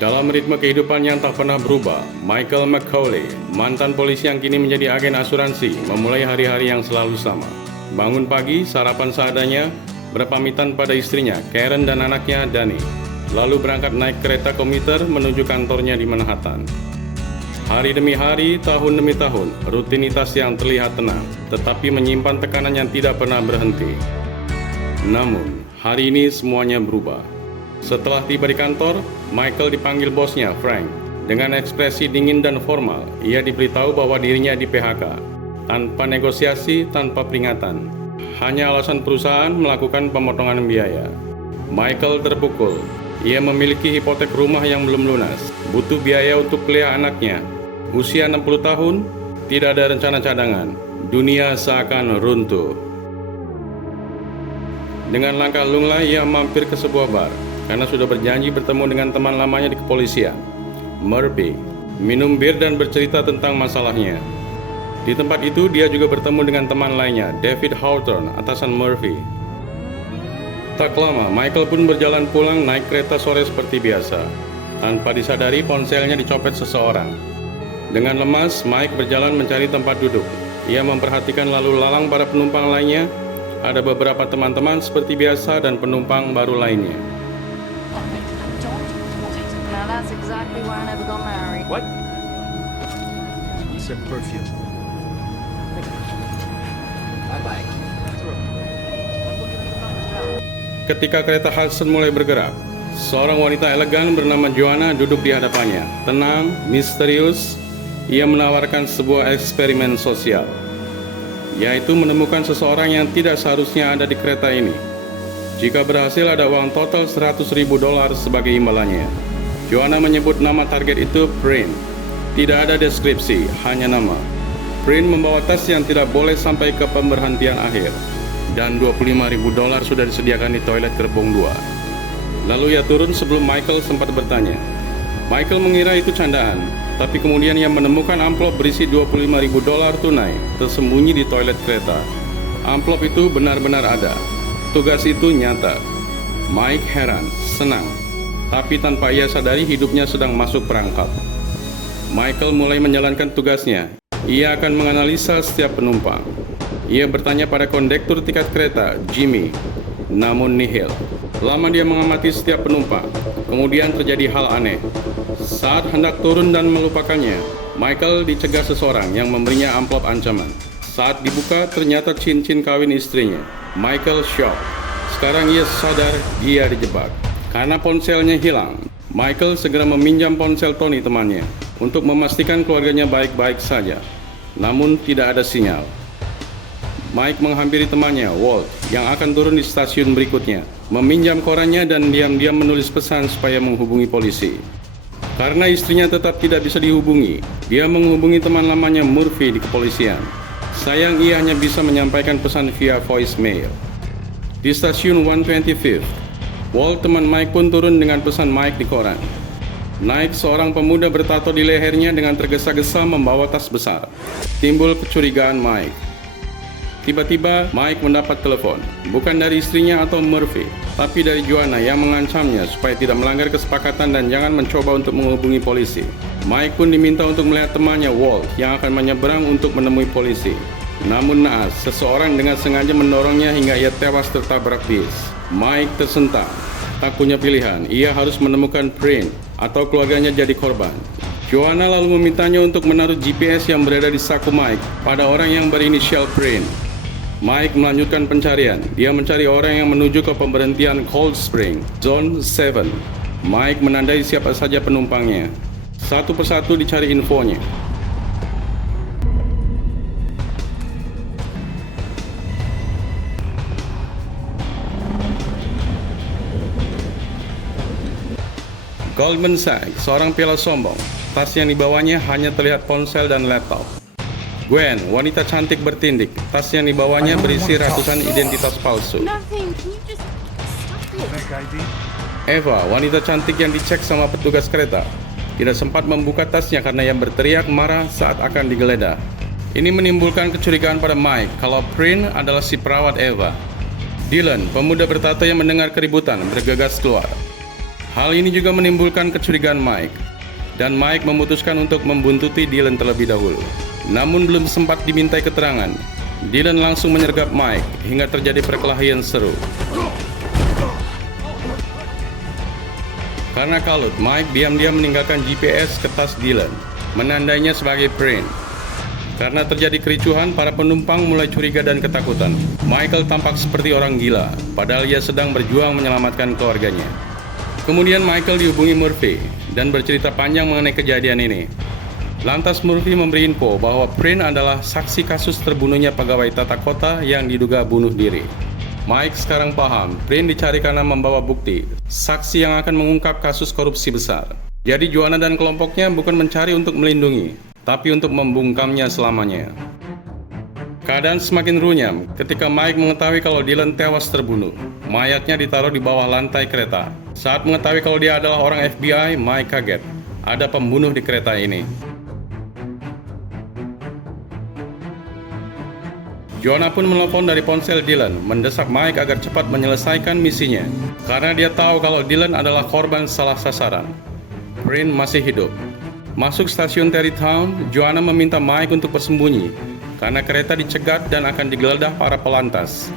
Dalam ritme kehidupan yang tak pernah berubah, Michael McCauley, mantan polisi yang kini menjadi agen asuransi, memulai hari-hari yang selalu sama. Bangun pagi, sarapan seadanya, berpamitan pada istrinya, Karen, dan anaknya, Danny. Lalu berangkat naik kereta komuter menuju kantornya di Manhattan. Hari demi hari, tahun demi tahun, rutinitas yang terlihat tenang, tetapi menyimpan tekanan yang tidak pernah berhenti. Namun, hari ini semuanya berubah. Setelah tiba di kantor, Michael dipanggil bosnya, Frank. Dengan ekspresi dingin dan formal, ia diberitahu bahwa dirinya di PHK. Tanpa negosiasi, tanpa peringatan. Hanya alasan perusahaan melakukan pemotongan biaya. Michael terpukul. Ia memiliki hipotek rumah yang belum lunas, butuh biaya untuk kuliah anaknya. Usia 60 tahun, tidak ada rencana cadangan. Dunia seakan runtuh. Dengan langkah lunglai, ia mampir ke sebuah bar karena sudah berjanji bertemu dengan teman lamanya di kepolisian, Murphy, minum bir dan bercerita tentang masalahnya. Di tempat itu dia juga bertemu dengan teman lainnya, David Hawthorne, atasan Murphy. Tak lama, Michael pun berjalan pulang naik kereta sore seperti biasa. Tanpa disadari, ponselnya dicopet seseorang. Dengan lemas, Mike berjalan mencari tempat duduk. Ia memperhatikan lalu lalang para penumpang lainnya. Ada beberapa teman-teman seperti biasa dan penumpang baru lainnya. That's exactly why I never got married. What? You said perfume. Bye-bye. Ketika kereta Hudson mulai bergerak, seorang wanita elegan bernama Joanna duduk di hadapannya. Tenang, misterius, ia menawarkan sebuah eksperimen sosial, yaitu menemukan seseorang yang tidak seharusnya ada di kereta ini. Jika berhasil, ada uang total $100.000 sebagai imbalannya. Joanna menyebut nama target itu Prin. Tidak ada deskripsi, hanya nama. Prin membawa tas yang tidak boleh sampai ke pemberhentian akhir. Dan $25.000 sudah disediakan di toilet gerbong 2. Lalu ia turun sebelum Michael sempat bertanya. Michael mengira itu candaan, tapi kemudian ia menemukan amplop berisi $25.000 tunai tersembunyi di toilet kereta. Amplop itu benar-benar ada. Tugas itu nyata. Mike heran, senang, tapi tanpa ia sadari hidupnya sedang masuk perangkap. Michael mulai menjalankan tugasnya. Ia akan menganalisa setiap penumpang. Ia bertanya pada kondektur tiket kereta, Jimmy, namun nihil. Lama dia mengamati setiap penumpang. Kemudian terjadi hal aneh. Saat hendak turun dan melupakannya, Michael dicegah seseorang yang memberinya amplop ancaman. Saat dibuka, ternyata cincin kawin istrinya. Michael shock. Sekarang ia sadar dia dijebak. Karena ponselnya hilang, Michael segera meminjam ponsel Tony temannya untuk memastikan keluarganya baik-baik saja. Namun tidak ada sinyal. Mike menghampiri temannya, Walt, yang akan turun di stasiun berikutnya, meminjam korannya dan diam-diam menulis pesan supaya menghubungi polisi. Karena istrinya tetap tidak bisa dihubungi, dia menghubungi teman lamanya Murphy di kepolisian. Sayang ia hanya bisa menyampaikan pesan via voicemail. Di stasiun 125th, Walt, teman Mike, pun turun dengan pesan Mike di koran. Naik seorang pemuda bertato di lehernya dengan tergesa-gesa membawa tas besar. Timbul kecurigaan Mike. Tiba-tiba Mike mendapat telepon, bukan dari istrinya atau Murphy, tapi dari Joanna yang mengancamnya supaya tidak melanggar kesepakatan dan jangan mencoba untuk menghubungi polisi. Mike pun diminta untuk melihat temannya Walt yang akan menyeberang untuk menemui polisi. Namun naas, seseorang dengan sengaja mendorongnya hingga ia tewas tertabrak bis. Mike tersentak, tak punya pilihan, ia harus menemukan Prin atau keluarganya jadi korban. Joanna lalu memintanya untuk menaruh GPS yang berada di saku Mike pada orang yang berinisial Prin. Mike melanjutkan pencarian. Dia mencari orang yang menuju ke pemberhentian Cold Spring, Zone 7. Mike menandai siapa saja penumpangnya. Satu persatu dicari infonya. Goldman Sachs, seorang piala sombong. Tas yang dibawanya hanya terlihat ponsel dan laptop. Gwen, wanita cantik bertindik. Tas yang dibawanya berisi ratusan identitas palsu. Nothing. Can you just stop it? Eva, wanita cantik yang dicek sama petugas kereta, tidak sempat membuka tasnya karena ia berteriak marah saat akan digeledah. Ini menimbulkan kecurigaan pada Mike kalau Prin adalah si perawat Eva. Dylan, pemuda bertato yang mendengar keributan, bergegas keluar. Hal ini juga menimbulkan kecurigaan Mike, dan Mike memutuskan untuk membuntuti Dylan terlebih dahulu. Namun belum sempat dimintai keterangan, Dylan langsung menyergap Mike hingga terjadi perkelahian seru. Karena kalut, Mike diam-diam meninggalkan GPS ke tas Dylan, menandainya sebagai print. Karena terjadi kericuhan, para penumpang mulai curiga dan ketakutan. Michael tampak seperti orang gila, padahal ia sedang berjuang menyelamatkan keluarganya. Kemudian Michael dihubungi Murphy dan bercerita panjang mengenai kejadian ini. Lantas Murphy memberi info bahwa Prin adalah saksi kasus terbunuhnya pegawai tata kota yang diduga bunuh diri. Mike sekarang paham, Prin dicari karena membawa bukti, saksi yang akan mengungkap kasus korupsi besar. Jadi Joanna dan kelompoknya bukan mencari untuk melindungi, tapi untuk membungkamnya selamanya. Keadaan semakin runyam ketika Mike mengetahui kalau Dylan tewas terbunuh. Mayatnya ditaruh di bawah lantai kereta. Saat mengetahui kalau dia adalah orang FBI, Mike kaget. Ada pembunuh di kereta ini. Joanna pun menelpon dari ponsel Dylan, mendesak Mike agar cepat menyelesaikan misinya. Karena dia tahu kalau Dylan adalah korban salah sasaran. Prin masih hidup. Masuk stasiun Tarrytown, Joanna meminta Mike untuk bersembunyi karena kereta dicegat dan akan digeledah para pelantas.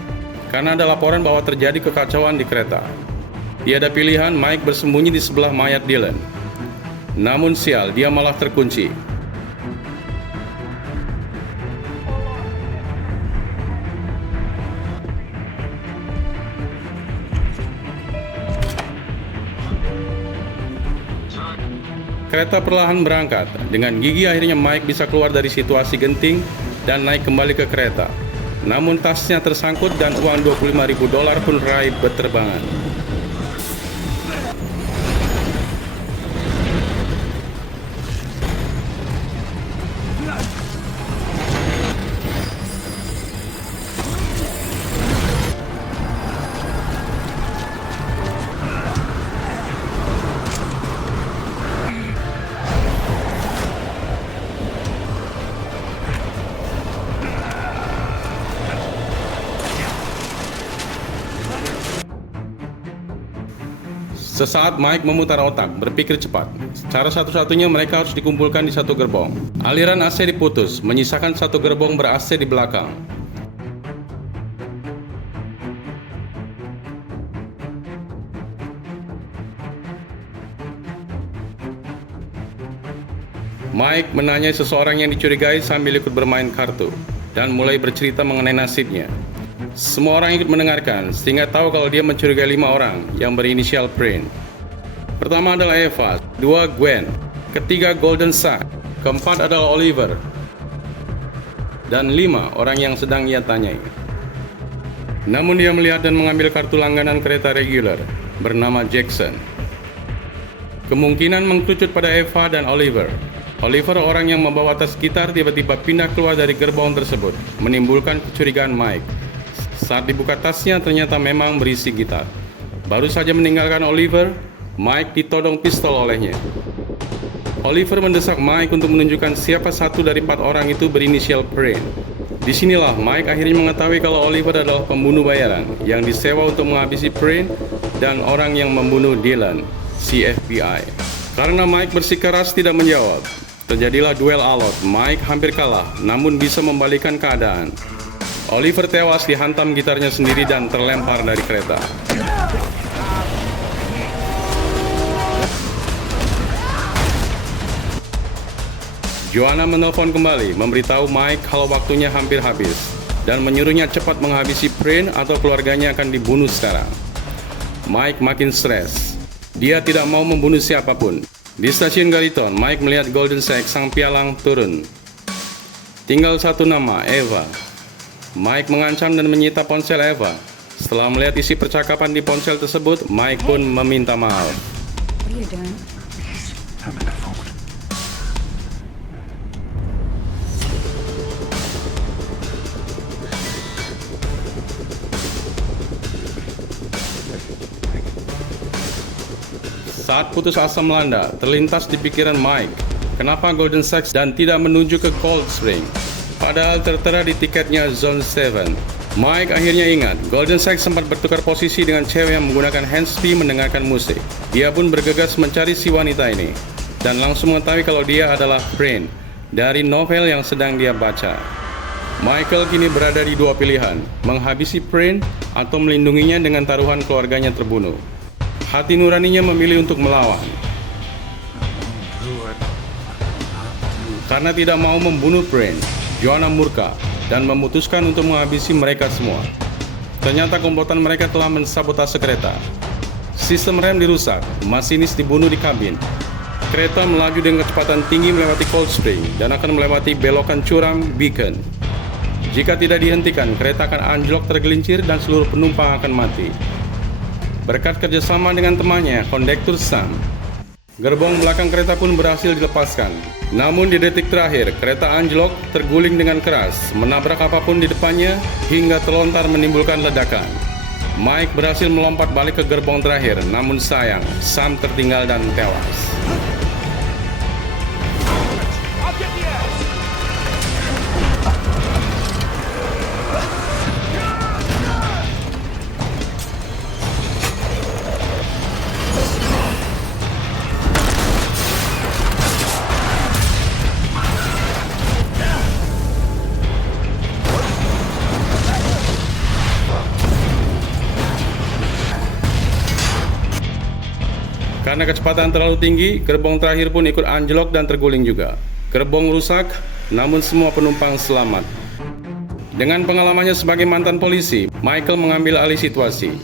Karena ada laporan bahwa terjadi kekacauan di kereta. Tiada pilihan, Mike bersembunyi di sebelah mayat Dylan. Namun sial, dia malah terkunci. Kereta perlahan berangkat. Dengan gigi akhirnya Mike bisa keluar dari situasi genting dan naik kembali ke kereta. Namun tasnya tersangkut dan uang $25.000 pun raib berterbangan. Sesaat Mike memutar otak, berpikir cepat. Cara satu-satunya mereka harus dikumpulkan di satu gerbong. Aliran AC diputus, menyisakan satu gerbong ber-AC di belakang. Mike menanyai seseorang yang dicurigai sambil ikut bermain kartu dan mulai bercerita mengenai nasibnya. Semua orang ikut mendengarkan, sehingga tahu kalau dia mencurigai 5 orang yang berinisial Prin. Pertama adalah Eva, 2 Gwen, ketiga Golden Sack, keempat adalah Oliver, dan 5 orang yang sedang ia tanyai. Namun dia melihat dan mengambil kartu langganan kereta reguler bernama Jackson. Kemungkinan mengkerucut pada Eva dan Oliver. Oliver, orang yang membawa tas gitar, tiba-tiba pindah keluar dari gerbong tersebut, menimbulkan kecurigaan Mike. Saat dibuka tasnya, ternyata memang berisi gitar. Baru saja meninggalkan Oliver, Mike ditodong pistol olehnya. Oliver mendesak Mike untuk menunjukkan siapa satu dari 4 orang itu berinisial Prin. Disinilah Mike akhirnya mengetahui kalau Oliver adalah pembunuh bayaran yang disewa untuk menghabisi Prin dan orang yang membunuh Dylan, si FBI. Karena Mike bersikeras tidak menjawab, terjadilah duel alot. Mike hampir kalah, namun bisa membalikan keadaan. Oliver tewas dihantam gitarnya sendiri dan terlempar dari kereta. Joanna menelpon kembali, memberitahu Mike kalau waktunya hampir habis dan menyuruhnya cepat menghabisi Prin atau keluarganya akan dibunuh sekarang. Mike makin stres. Dia tidak mau membunuh siapapun. Di stasiun Garriton, Mike melihat Golden Sack sang pialang turun. Tinggal satu nama, Eva. Mike mengancam dan menyita ponsel Eva. Setelah melihat isi percakapan di ponsel tersebut, Mike pun meminta maaf. What are you doing? I'm in the phone. Saat putus asa melanda, terlintas di pikiran Mike, kenapa Golden Sack dan tidak menuju ke Cold Spring? Padahal tertera di tiketnya Zone 7. Mike akhirnya ingat, Golden Sykes sempat bertukar posisi dengan cewek yang menggunakan handsfree mendengarkan musik. Dia pun bergegas mencari si wanita ini, dan langsung mengetahui kalau dia adalah Prin dari novel yang sedang dia baca. Michael kini berada di dua pilihan, menghabisi Prin atau melindunginya dengan taruhan keluarganya terbunuh. Hati nuraninya memilih untuk melawan. Karena tidak mau membunuh Prin, Joanna murka dan memutuskan untuk menghabisi mereka semua. Ternyata komplotan mereka telah mensabotase kereta. Sistem rem dirusak, masinis dibunuh di kabin. Kereta melaju dengan kecepatan tinggi melewati Cold Spring dan akan melewati belokan curam Beacon. Jika tidak dihentikan, kereta akan anjlok tergelincir dan seluruh penumpang akan mati. Berkat kerjasama dengan temannya, kondektur Sam, gerbong belakang kereta pun berhasil dilepaskan. Namun di detik terakhir, kereta anjlok, terguling dengan keras, menabrak apapun di depannya, hingga terlontar menimbulkan ledakan. Mike berhasil melompat balik ke gerbong terakhir, namun sayang, Sam tertinggal dan tewas. Karena kecepatan terlalu tinggi, gerbong terakhir pun ikut anjlok dan terguling juga. Gerbong rusak, namun semua penumpang selamat. Dengan pengalamannya sebagai mantan polisi, Michael mengambil alih situasi.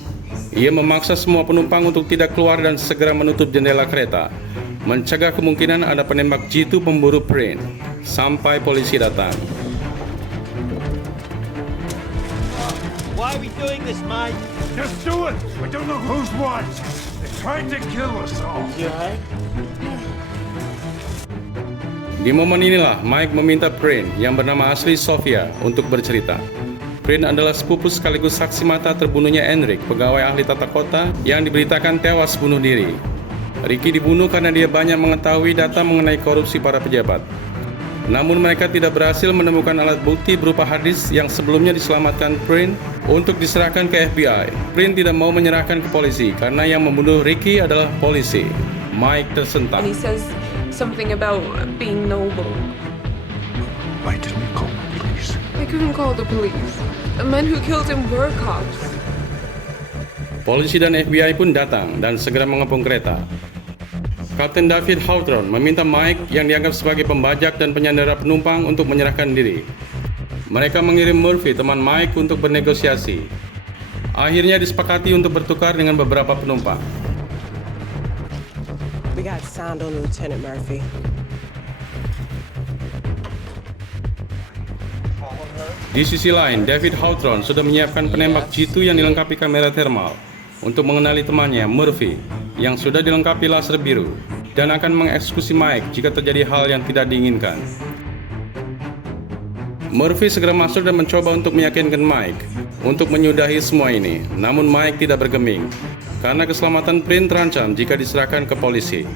Ia memaksa semua penumpang untuk tidak keluar dan segera menutup jendela kereta, mencegah kemungkinan ada penembak jitu pemburu Prin, sampai polisi datang. Why are we doing this, Mike? Just do it! We don't know who's what! They're trying to kill us all! You alright? Di momen inilah Mike meminta Prin yang bernama asli Sofia untuk bercerita. Prin adalah sepupu sekaligus saksi mata terbunuhnya Enric, pegawai ahli tata kota yang diberitakan tewas bunuh diri. Ricky dibunuh karena dia banyak mengetahui data mengenai korupsi para pejabat. Namun mereka tidak berhasil menemukan alat bukti berupa harddisk yang sebelumnya diselamatkan Prin untuk diserahkan ke FBI. Prin tidak mau menyerahkan ke polisi karena yang membunuh Ricky adalah polisi. Mike tersentak. And he says something about being noble. Why didn't you call the police? I couldn't call the police. The men who killed him were cops. Polisi dan FBI pun datang dan segera mengepung kereta. Kapten David Hawthorne meminta Mike yang dianggap sebagai pembajak dan penyandera penumpang untuk menyerahkan diri. Mereka mengirim Murphy, teman Mike, untuk bernegosiasi. Akhirnya disepakati untuk bertukar dengan beberapa penumpang. We got sound on Lieutenant Murphy. Di sisi lain, David Hawthorne sudah menyiapkan penembak jitu yang dilengkapi kamera thermal untuk mengenali temannya, Murphy, yang sudah dilengkapi laser biru dan akan mengeksekusi Mike jika terjadi hal yang tidak diinginkan. Murphy segera masuk dan mencoba untuk meyakinkan Mike untuk menyudahi semua ini, namun Mike tidak bergeming karena keselamatan Prin terancam jika diserahkan ke polisi.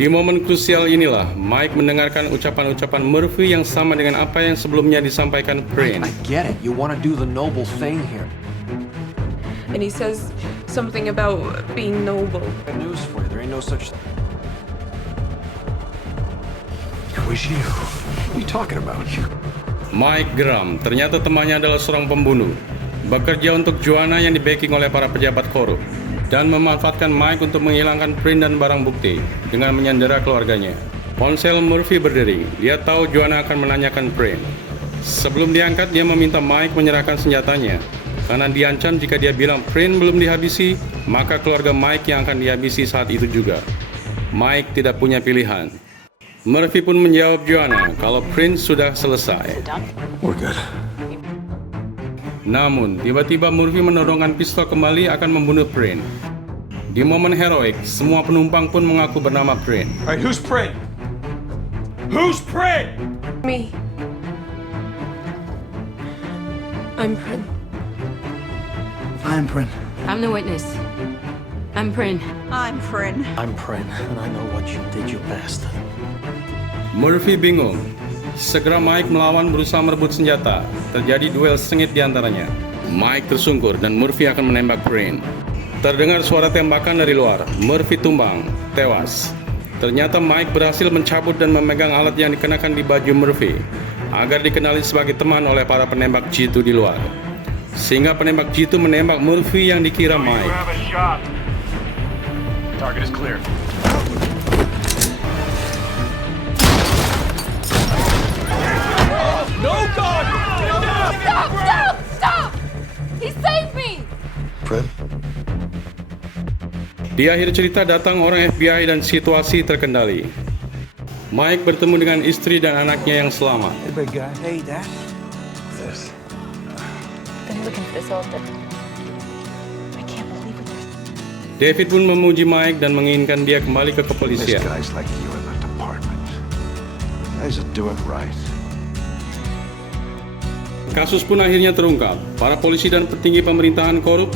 Di momen krusial inilah Mike mendengarkan ucapan-ucapan Murphy yang sama dengan apa yang sebelumnya disampaikan Prin. I get it. You want to do the noble thing here. And he says something about being noble. Good news for you. There ain't no such. It was you. What are you talking about? Mike geram, ternyata temannya adalah seorang pembunuh, bekerja untuk Joanna yang di-backing oleh para pejabat korup, dan memanfaatkan Mike untuk menghilangkan Prin dan barang bukti dengan menyandera keluarganya. Ponsel Murphy berdering, dia tahu Joanna akan menanyakan Prin. Sebelum diangkat, dia meminta Mike menyerahkan senjatanya, karena diancam jika dia bilang Prin belum dihabisi, maka keluarga Mike yang akan dihabisi saat itu juga. Mike tidak punya pilihan. Murphy pun menjawab Joanna kalau Prin sudah selesai. We're good. Namun, tiba-tiba Murphy menodongkan pistol kembali akan membunuh Prin. Di momen heroik, semua penumpang pun mengaku bernama Prin. All right, who's Prin? Who's Prin? Me. I'm Prin. I'm Prin. I'm the witness. I'm Prin. I'm Prin. I'm Prin, and I know what you did your best. Murphy bingung. Segera Mike melawan berusaha merebut senjata. Terjadi duel sengit di antaranya. Mike tersungkur dan Murphy akan menembak Prin. Terdengar suara tembakan dari luar. Murphy tumbang, tewas. Ternyata Mike berhasil mencabut dan memegang alat yang dikenakan di baju Murphy agar dikenali sebagai teman oleh para penembak jitu di luar. Sehingga penembak jitu menembak Murphy yang dikira You Mike. have a shot. Target is clear. No, God! Stop! He saved me! Fred? Di akhir cerita datang orang FBI dan situasi terkendali. Mike bertemu dengan istri dan anaknya yang selamat. Hey, big guy. Hey, Dad. This. Been looking for this all day. I can't believe what they're... David pun memuji Mike dan menginginkan dia kembali ke This kepolisian. guy's like you in the department. Guys that do it right. Kasus pun akhirnya terungkap. Para polisi dan petinggi pemerintahan korup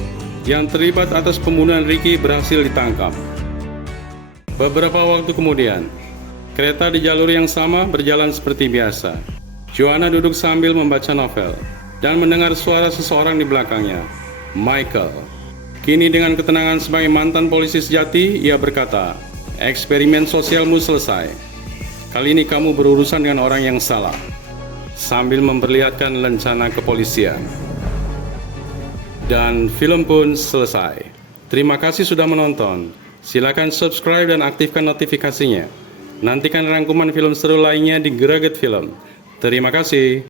yang terlibat atas pembunuhan Ricky berhasil ditangkap. Beberapa waktu kemudian, kereta di jalur yang sama berjalan seperti biasa. Joanna duduk sambil membaca novel dan mendengar suara seseorang di belakangnya, Michael. Kini dengan ketenangan sebagai mantan polisi sejati, ia berkata, "Eksperimen sosialmu selesai. Kali ini kamu berurusan dengan orang yang salah." Sambil memperlihatkan lencana kepolisian. Dan film pun selesai. Terima kasih sudah menonton. Silakan subscribe dan aktifkan notifikasinya. Nantikan rangkuman film seru lainnya di Greget Film. Terima kasih.